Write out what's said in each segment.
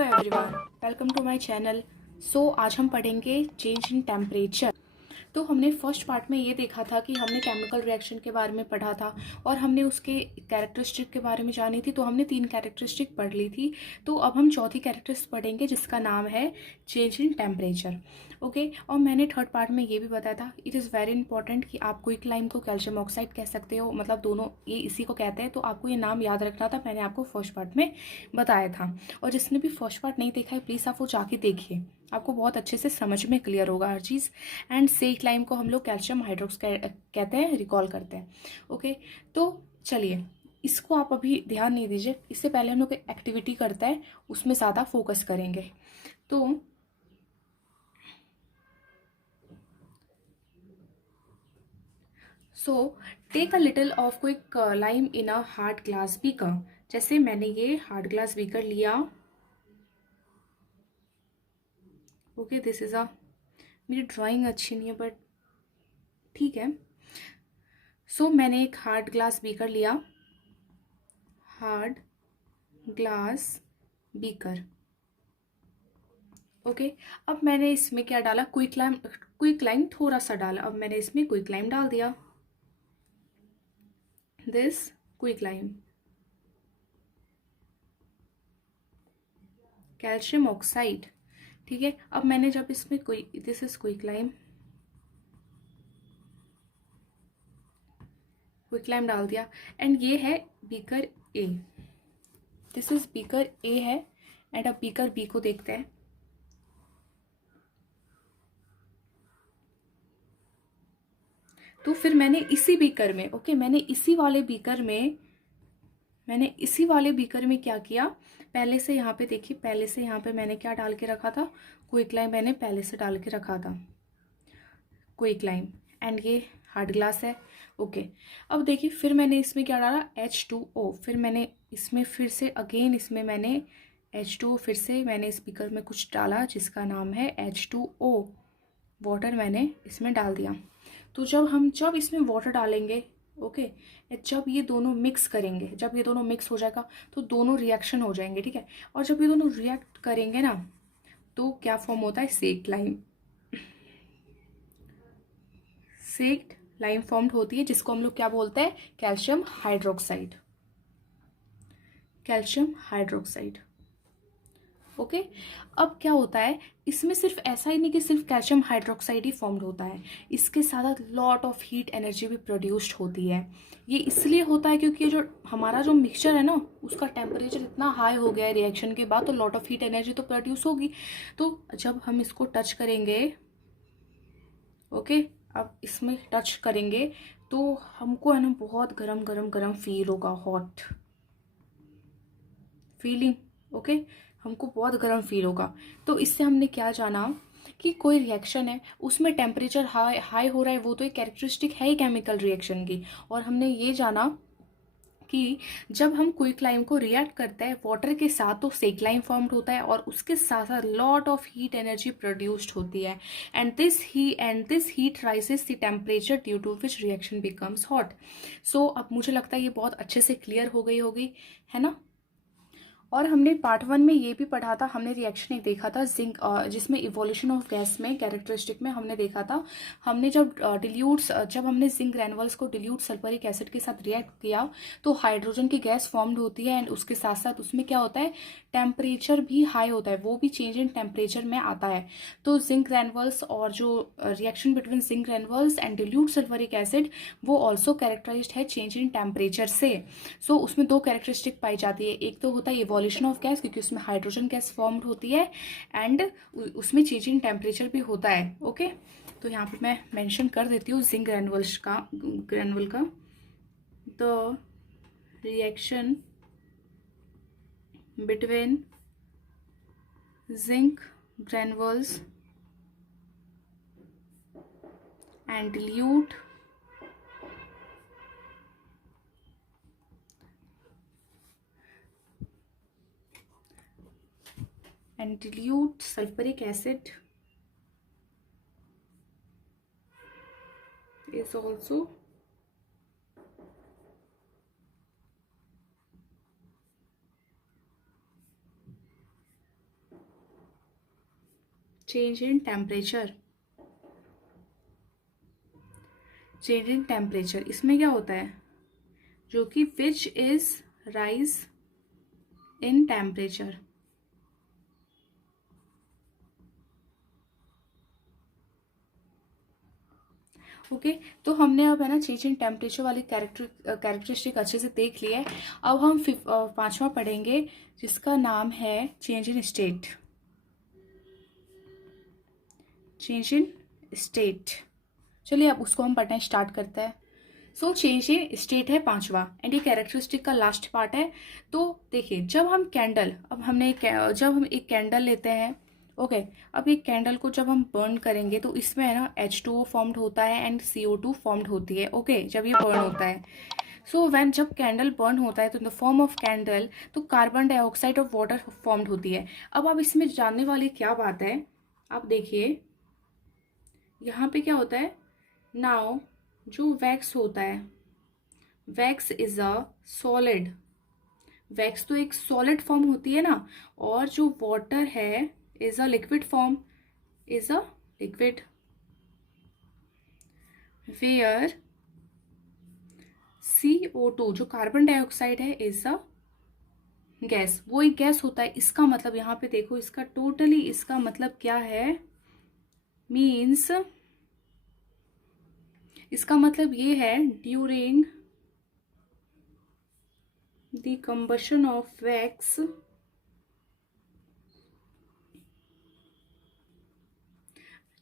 Hello everyone, welcome to my channel. So आज हम पढ़ेंगे चेंज इन टेम्परेचर। तो हमने फर्स्ट पार्ट में ये देखा था कि हमने केमिकल रिएक्शन के बारे में पढ़ा था और हमने उसके कैरेक्टरिस्टिक के बारे में जानी थी। तो हमने 3 कैरेक्टरिस्टिक पढ़ ली थी। तो अब हम चौथी कैरेक्टरिस्टिक पढ़ेंगे जिसका नाम है चेंज इन टेम्परेचर। ओके, और मैंने थर्ड पार्ट में ये भी बताया था, इट इज़ वेरी इंपॉर्टेंट कि आप क्विकलाइम को कैल्शियम ऑक्साइड कह सकते हो, मतलब दोनों ये इसी को कहते हैं। तो आपको ये नाम याद रखना था, मैंने आपको फर्स्ट पार्ट में बताया था। और जिसने भी फर्स्ट पार्ट नहीं देखा है प्लीज़ आप वो जाके देखिए, आपको बहुत अच्छे से समझ में क्लियर होगा हर चीज़। एंड सेक्लाइम को हम लोग कैल्शियम हाइड्रोक्स कहते हैं, रिकॉल करते हैं। ओके, तो चलिए इसको आप अभी ध्यान नहीं दीजिए, इससे पहले हम लोग एक्टिविटी करते हैं, उसमें ज़्यादा फोकस करेंगे। तो so take a little of quicklime in a hard glass beaker. जैसे मैंने ये हार्ड ग्लास बीकर लिया। ओके, दिस इज़ अ, मेरी ड्राइंग अच्छी नहीं है बट ठीक है। सो मैंने एक हार्ड ग्लास बीकर लिया, हार्ड ग्लास बीकर। ओके, अब मैंने इसमें क्या डाला, क्विक लाइम थोड़ा सा डाला। अब मैंने इसमें क्विक लाइम डाल दिया, this quick lime, calcium oxide. ठीक है, अब मैंने जब इसमें दिस इज क्विक लाइम डाल दिया। एंड ये है beaker A, this is beaker A है। एंड अब बीकर बी को देखते हैं। तो फिर मैंने इसी बीकर में, ओके, मैंने इसी वाले बीकर में क्या किया, पहले से यहाँ पे देखिए, पहले से यहाँ पे मैंने क्या डाल के रखा था, क्विक लाइम मैंने पहले से डाल के रखा था, क्विक लाइम। एंड ये हार्ड ग्लास है। ओके, अब देखिए फिर मैंने इसमें क्या डाला, H2O। फिर मैंने इसमें फिर से अगेन इसमें मैंने H2O, फिर से मैंने इस बीकर में कुछ डाला जिसका नाम है H2O, वाटर मैंने इसमें डाल दिया। तो जब इसमें वाटर डालेंगे, ओके, जब ये दोनों मिक्स करेंगे, जब ये दोनों मिक्स हो जाएगा तो दोनों रिएक्शन हो जाएंगे। ठीक है, और जब ये दोनों रिएक्ट करेंगे ना तो क्या फॉर्म होता है, सेक लाइम, सेक्ड लाइम फॉर्म्ड होती है, जिसको हम लोग क्या बोलते हैं, calcium hydroxide, calcium hydroxide. Okay, अब क्या होता है इसमें, सिर्फ ऐसा ही नहीं कि सिर्फ कैल्शियम हाइड्रोक्साइड ही फॉर्म्ड होता है, इसके साथ साथ लॉट ऑफ हीट एनर्जी भी प्रोड्यूस्ड होती है। ये इसलिए होता है क्योंकि जो हमारा जो मिक्सचर है ना, उसका टेम्परेचर इतना हाई हो गया है रिएक्शन के बाद, तो लॉट ऑफ हीट एनर्जी तो प्रोड्यूस होगी। तो जब हम इसको टच करेंगे, ओके, अब इसमें टच करेंगे तो हमको है ना बहुत गरम गरम गरम फील होगा, हॉट फीलिंग। ओके, हमको बहुत गर्म फील होगा। तो इससे हमने क्या जाना कि कोई रिएक्शन है उसमें टेम्परेचर हाई हाई हो रहा है, वो तो एक कैरेक्टरिस्टिक है ही केमिकल रिएक्शन की। और हमने ये जाना कि जब हम क्विकलाइम को रिएक्ट करते हैं वाटर के साथ तो सेकलाइम फॉर्म्ड होता है और उसके साथ साथ lot of heat energy produced होती है। And this heat rises the temperature due to which reaction becomes hot. So अब मुझे लगता है ये बहुत अच्छे से क्लियर हो गई होगी, है ना। और हमने पार्ट 1 में ये भी पढ़ा था, हमने रिएक्शन एक देखा था जिंक, जिसमें इवोल्यूशन ऑफ गैस में कैरेक्टरिस्टिक में हमने देखा था, हमने जब हमने जिंक ग्रैनुअल्स को डिल्यूट सल्फ्यूरिक एसिड के साथ रिएक्ट किया तो हाइड्रोजन की गैस फॉर्म्ड होती है। एंड उसके साथ साथ उसमें क्या होता है, टेम्परेचर भी हाई होता है, वो भी चेंज इन टेम्परेचर में आता है। तो जिंक ग्रैनुअल्स और जो reaction between zinc granules and dilute sulphuric acid, वो ऑल्सो कैरेक्टराइज्ड है चेंज इन टेम्परेचर से। सो उसमें 2 कैरेक्टरिस्टिक पाई जाती है, एक तो होता है इवोल्यूशन ऑफ गैस क्योंकि उसमें हाइड्रोजन गैस फॉर्म्ड होती है, एंड उसमें चेंज इन टेम्परेचर भी होता है। ओके, तो यहाँ पे मैं मेंशन कर देती हूँ जिंक ग्रैनुअल का, the reaction between zinc granules and dilute sulfuric acid is also change in temperature, change in temperature इसमें क्या होता है, जो कि which is rise in temperature. Okay तो हमने अब है ना चेंज इन टेम्परेचर वाली कैरेक्टरिस्टिक अच्छे से देख लिया है। अब हम पांचवा पढ़ेंगे जिसका नाम है change in state, change in state. चलिए अब उसको हम पढ़ना स्टार्ट करते हैं। सो चेंज इन स्टेट है पांचवा एंड ये कैरेक्टरिस्टिक का लास्ट पार्ट है। तो देखिए जब हम कैंडल, अब हमने जब हम एक कैंडल लेते हैं, ओके अब एक कैंडल को जब हम बर्न करेंगे तो इसमें है ना H2O फॉर्म्ड होता है एंड CO2 फॉर्म्ड होती है। ओके जब ये बर्न होता है, सो व्हेन जब कैंडल बर्न होता है तो in the form of candle तो कार्बन डाइऑक्साइड और वाटर फॉर्म्ड होती है। अब इसमें जानने वाली क्या बात है, आप देखिए यहाँ पे क्या होता है, नाउ जो वैक्स होता है, wax is a solid, wax तो एक सॉलिड फॉर्म होती है ना, और जो वाटर है is a liquid form, is a liquid, where CO2 जो कार्बन डाइऑक्साइड है इज अ गैस, वो एक गैस होता है। इसका मतलब यहाँ पे देखो, इसका टोटली इसका मतलब क्या है, मीन्स इसका मतलब ये है during the combustion of wax,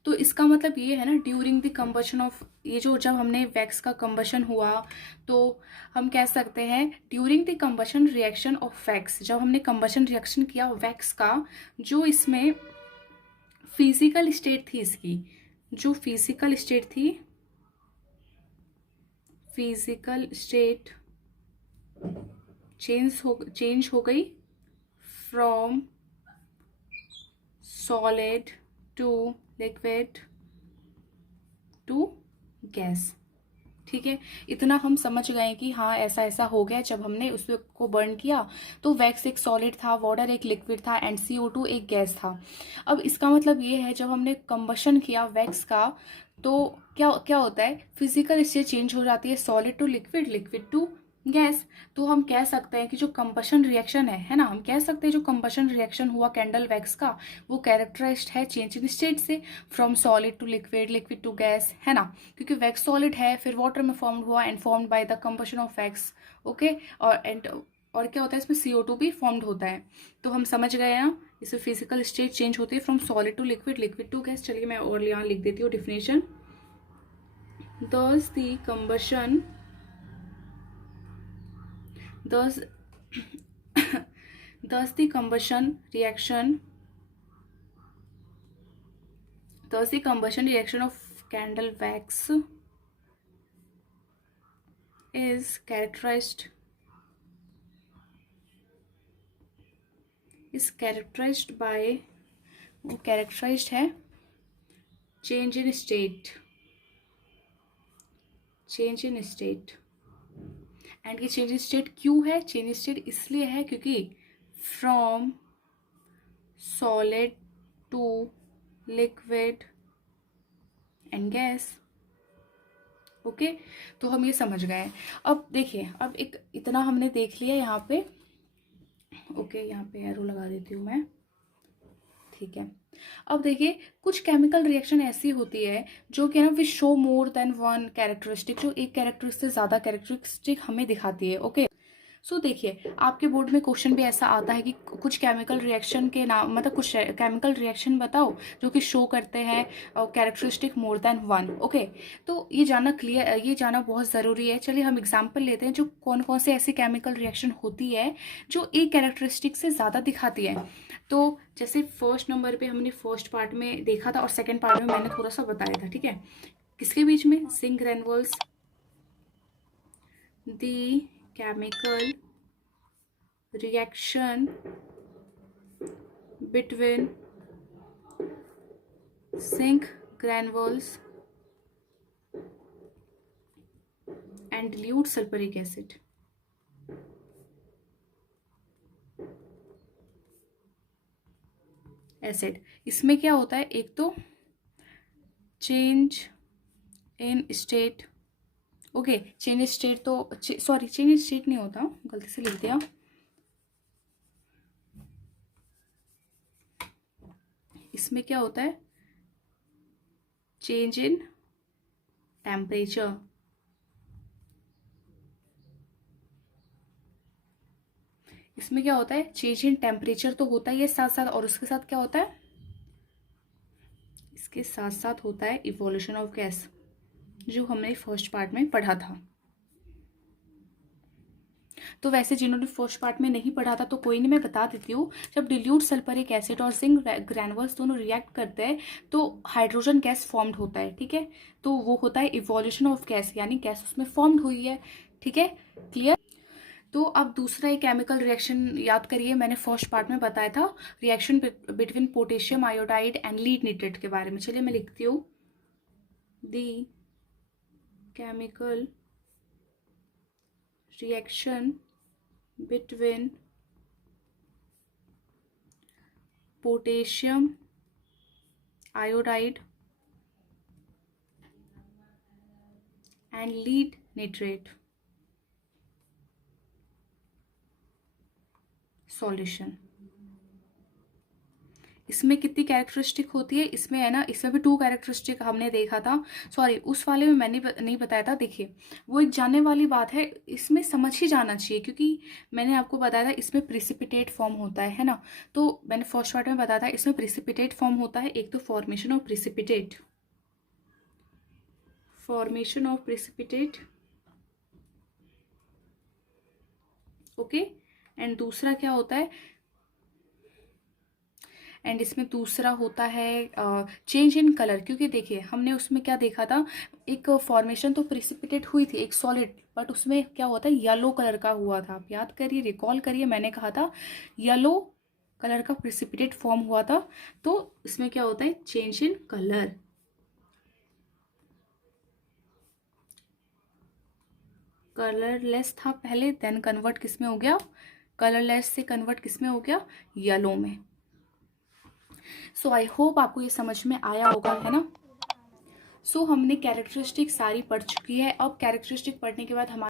तो इसका मतलब ये है ना ड्यूरिंग द कंबशन ऑफ, ये जो जब हमने वैक्स का कंबशन हुआ तो हम कह सकते हैं during the combustion reaction of wax, जब हमने कंबशन रिएक्शन किया वैक्स का, जो इसमें फिजिकल स्टेट थी इसकी, जो फिजिकल स्टेट थी, फिजिकल स्टेट चेंज हो गई from solid to liquid to gas. ठीक है इतना हम समझ गए कि हाँ ऐसा ऐसा हो गया, जब हमने उसको बर्न किया तो वैक्स एक सॉलिड था, वाटर एक लिक्विड था एंड CO2 एक गैस था। अब इसका मतलब ये है जब हमने कंबशन किया वैक्स का तो क्या क्या होता है, फिजिकल स्टेट चेंज हो जाती है solid to liquid, liquid to gas. तो हम कह सकते हैं कि जो कंबशन रिएक्शन है ना, हम कह सकते हैं जो कंबशन रिएक्शन हुआ कैंडल वैक्स का वो कैरेक्टराइज्ड है चेंज इन स्टेट से, from solid to liquid, liquid to gas, है ना, क्योंकि वैक्स सॉलिड है फिर वाटर में फॉर्म हुआ and formed by the combustion of wax. Okay और क्या होता है इसमें CO2 भी फॉर्म्ड होता है। तो हम समझ गए ना, इसमें फिजिकल स्टेट चेंज होती है from solid to liquid, liquid to gas. चलिए मैं और यहाँ लिख देती हूँ definition, thus the combustion thus thus the combustion reaction thus the combustion reaction of candle wax is characterized by, वो characterized है change in state, change in state। And ये चेंज इन स्टेट क्यों है, चेंज इन स्टेट इसलिए है क्योंकि from solid to liquid and gas. Okay तो हम ये समझ गए। अब देखिए अब एक इतना हमने देख लिया यहाँ पे, ओके यहाँ पे एरो लगा देती हूँ मैं, ठीक है। अब देखिए कुछ केमिकल रिएक्शन ऐसी होती है जो कि ना which show more than one characteristic, जो एक कैरेक्टरिस्टिक से ज़्यादा कैरेक्टरिस्टिक हमें दिखाती है। ओके सो देखिए आपके बोर्ड में क्वेश्चन भी ऐसा आता है कि कुछ केमिकल रिएक्शन के नाम, मतलब कुछ केमिकल रिएक्शन बताओ जो कि शो करते हैं characteristic more than one. Okay तो ये जानना क्लियर, ये जानना बहुत ज़रूरी है। चलिए हम एग्जांपल लेते हैं जो कौन कौन से ऐसी केमिकल रिएक्शन होती है जो एक कैरेक्टरिस्टिक से ज़्यादा दिखाती है। तो जैसे फर्स्ट नंबर पे हमने फर्स्ट पार्ट में देखा था और सेकेंड पार्ट में मैंने थोड़ा सा बताया था, ठीक है, किसके बीच में, zinc granules, the chemical reaction between zinc granules and dilute sulfuric acid। Acid. इसमें क्या होता है, एक तो change in state, okay change state तो सॉरी चेंज स्टेट नहीं होता, गलती से लिख दिया। इसमें क्या होता है, चेंज इन टेम्परेचर। इसमें क्या होता है, चेंज इन टेम्परेचर तो होता ही है साथ साथ, और उसके साथ क्या होता है, इसके साथ साथ होता है इवोल्यूशन ऑफ गैस, जो हमने फर्स्ट पार्ट में पढ़ा था। तो वैसे जिन्होंने फर्स्ट पार्ट में नहीं पढ़ा था तो कोई नहीं, मैं बता देती हूँ। जब डिल्यूट सल्फ्यूरिक एसिड और जिंक ग्रैनुअल्स दोनों रिएक्ट करते हैं तो हाइड्रोजन गैस फॉर्म्ड होता है, ठीक है। तो वो होता है इवोल्यूशन ऑफ गैस, यानी गैस उसमें फॉर्म्ड हुई है, ठीक है, क्लियर। तो अब दूसरा एक केमिकल रिएक्शन याद करिए, मैंने फर्स्ट पार्ट में बताया था reaction between potassium iodide and lead nitrate के बारे में। चलिए मैं लिखती हूँ, the chemical reaction between potassium iodide and lead nitrate solution. इसमें कितनी कैरेक्टरिस्टिक होती है, इसमें है ना, इसमें भी 2 कैरेक्टरिस्टिक हमने देखा था, सॉरी उस वाले में मैंने नहीं बताया था। देखिए वो एक जानने वाली बात है, इसमें समझ ही जाना चाहिए, क्योंकि मैंने आपको बताया था इसमें प्रिसिपिटेट फॉर्म होता है ना। तो मैंने फर्स्ट पार्ट में बताया था इसमें प्रिसिपिटेट फॉर्म होता है, एक तो formation of precipitate, formation of precipitate, okay. And दूसरा क्या होता है, एंड इसमें दूसरा होता है चेंज इन कलर, क्योंकि देखिए हमने उसमें क्या देखा था, एक फॉर्मेशन तो प्रिसिपिटेट हुई थी एक सॉलिड, बट उसमें क्या हुआ था, येलो कलर का हुआ था। आप याद करिए, रिकॉल करिए, मैंने कहा था येलो कलर का प्रिसिपिटेट फॉर्म हुआ था। तो इसमें क्या होता है, चेंज इन कलर। कलरलेस था पहले, देन कन्वर्ट किस में हो गया, कलरलेस से कन्वर्ट किस में हो गया, येलो में। सो आई होप आपको ये समझ में आया होगा, है ना। सो हमने कैरेक्टरिस्टिक सारी पढ़ चुकी है। अब कैरेक्टरिस्टिक पढ़ने के बाद हमारा